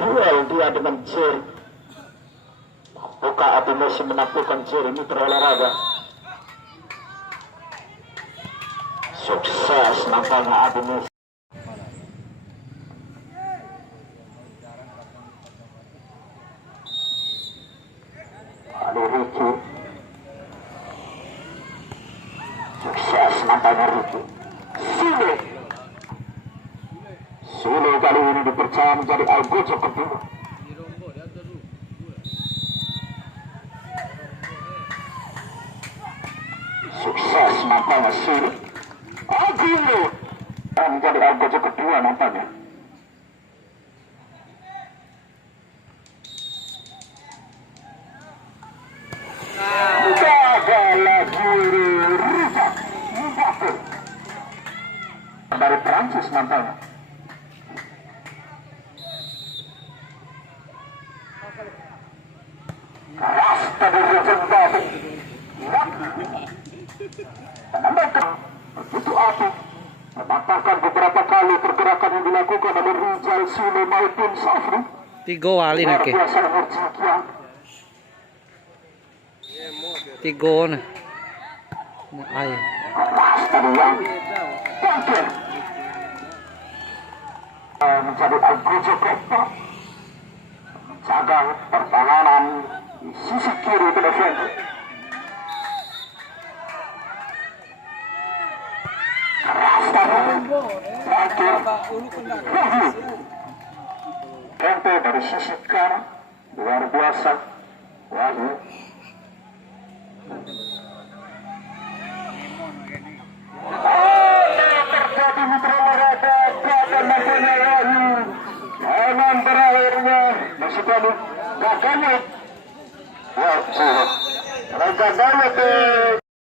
duel dia dengan Jerry. Buka api Messi menaklukkan Jerry mitra olahraga. Sukses nampaknya api Messi. Ricky. Sukses nampaknya Ricky. Sule kali ini dipercaya menjadi Algojo kedua. Sukses nampaknya Sule. Aguero menjadi Algojo kedua nampaknya. Dari Prancis nampaknya. Keras dari Rejendati. Menambahkan begitu api. Mematahkan beberapa kali pergerakan yang dilakukan oleh Rizal Sule maupun Safri. Tigo wali Luar nake. biasa energinya. Tigo na. Ay. Keras dari yang terakhir. Menjadi Algojo kedua. Menjaga pertahanan di sisi kiri telepon. Keras dari terakhir. Wahyu. Tempo dari sisi kanan. Luar biasa. Wahyu. Terjadi mitra olahraga dan nampaknya Wahyu. Tangan terakhirnya masih gagalnya. Gagalnya ke